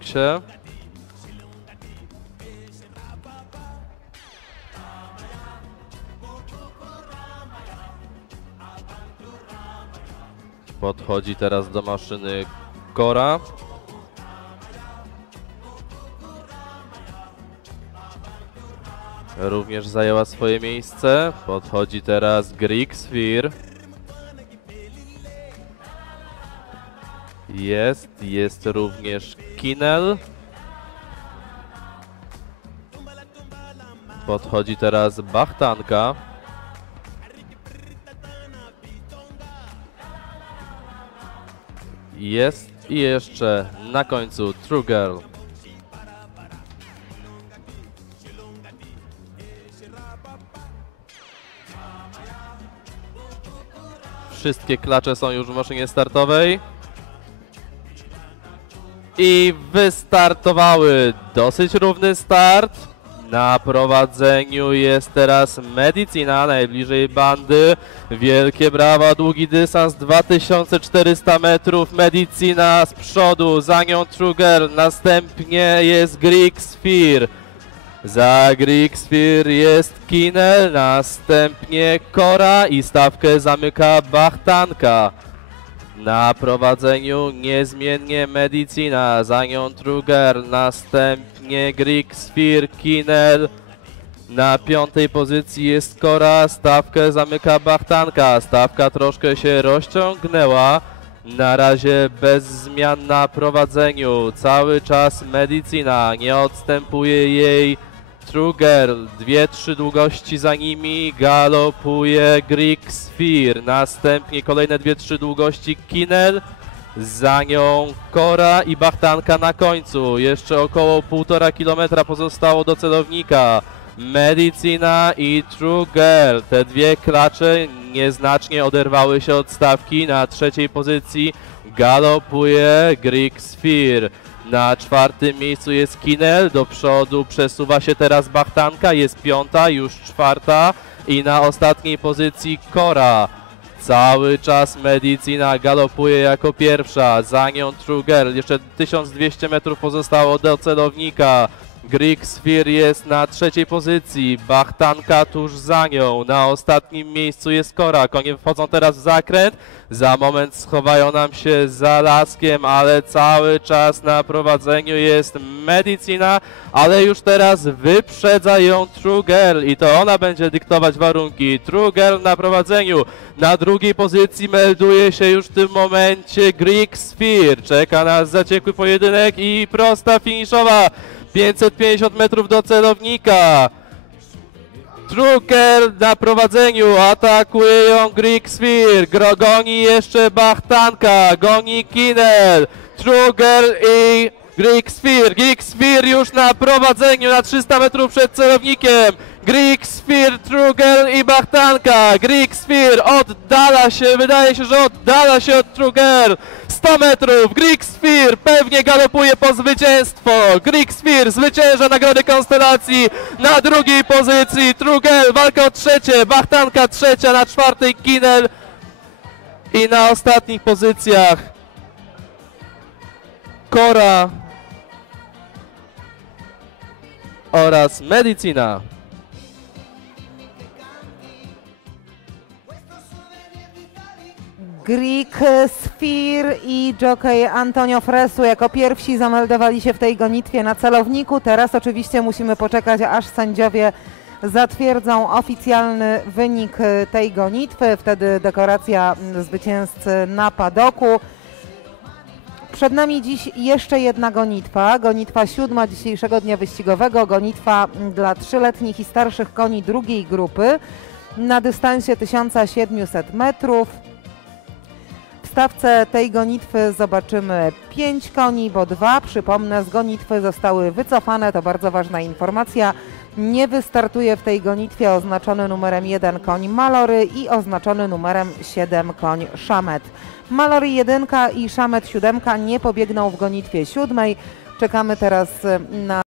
boksie. Podchodzi teraz do maszyny Kora. Również zajęła swoje miejsce. Podchodzi teraz Greek. Jest, jest również Kinel. Podchodzi teraz Bachtanka. Jest i jeszcze na końcu True Girl. Wszystkie klacze są już w maszynie startowej. I wystartowały. Dosyć równy start. Na prowadzeniu jest teraz Medicina, najbliżej bandy. Wielkie brawa, długi dystans, 2400 metrów. Medicina z przodu, za nią Truger, następnie jest Greek. Za Greek jest Kinel, następnie Kora i stawkę zamyka Bachtanka. Na prowadzeniu niezmiennie Medicina, za nią Truger, następnie Greek Sphere, Kinel. Na piątej pozycji jest Kora, stawkę zamyka Bachtanka. Stawka troszkę się rozciągnęła. Na razie bez zmian na prowadzeniu. Cały czas Medicina, nie odstępuje jej True Girl, dwie, trzy długości za nimi, galopuje Greek Sphere, następnie kolejne dwie, trzy długości Kinel, za nią Kora i Bachtanka na końcu, jeszcze około półtora kilometra pozostało do celownika. Medicina i True Girl, te dwie klacze nieznacznie oderwały się od stawki, na trzeciej pozycji galopuje Greek Sphere. Na czwartym miejscu jest Kinel, do przodu przesuwa się teraz Bachtanka, jest piąta, już czwarta i na ostatniej pozycji Kora. Cały czas Medicina galopuje jako pierwsza, za nią True Girl, jeszcze 1200 metrów pozostało do celownika. Greek Sphere jest na trzeciej pozycji, Bachtanka tuż za nią, na ostatnim miejscu jest Kora, konie wchodzą teraz w zakręt, za moment schowają nam się za laskiem, ale cały czas na prowadzeniu jest Medicina, ale już teraz wyprzedza ją True Girl i to ona będzie dyktować warunki. True Girl na prowadzeniu, na drugiej pozycji melduje się już w tym momencie Greek Sphere, czeka nas zaciekły pojedynek i prosta finiszowa. 550 metrów do celownika. Truker na prowadzeniu, atakuje ją Greek Sphere, Gro, goni jeszcze Bachtanka, goni Kinel, Truger i Greek Sphere, Greek Sphere już na prowadzeniu na 300 metrów przed celownikiem, Greek Sphere, Truger i Bachtanka, Greek Sphere oddala się, wydaje się, że oddala się od Truger, 100 metrów, Greek Sphere pewnie galopuje po zwycięstwo. Greek Sphere zwycięża nagrody konstelacji na drugiej pozycji. Trugel walka o trzecie, Bachtanka trzecia, na czwartej Kinel i na ostatnich pozycjach Kora oraz Medicina. Greek Sphere i jockey Antonio Fresu jako pierwsi zameldowali się w tej gonitwie na celowniku. Teraz oczywiście musimy poczekać, aż sędziowie zatwierdzą oficjalny wynik tej gonitwy. Wtedy dekoracja zwycięzcy na padoku. Przed nami dziś jeszcze jedna gonitwa, gonitwa siódma dzisiejszego dnia wyścigowego, gonitwa dla trzyletnich i starszych koni drugiej grupy na dystansie 1700 metrów. Stawce tej gonitwy zobaczymy 5 koni, bo dwa, przypomnę, z gonitwy zostały wycofane, to bardzo ważna informacja. Nie wystartuje w tej gonitwie oznaczony numerem 1 koń Malory i oznaczony numerem 7 koń Szamet. Malory 1 i Szamet 7 nie pobiegną w gonitwie siódmej. Czekamy teraz na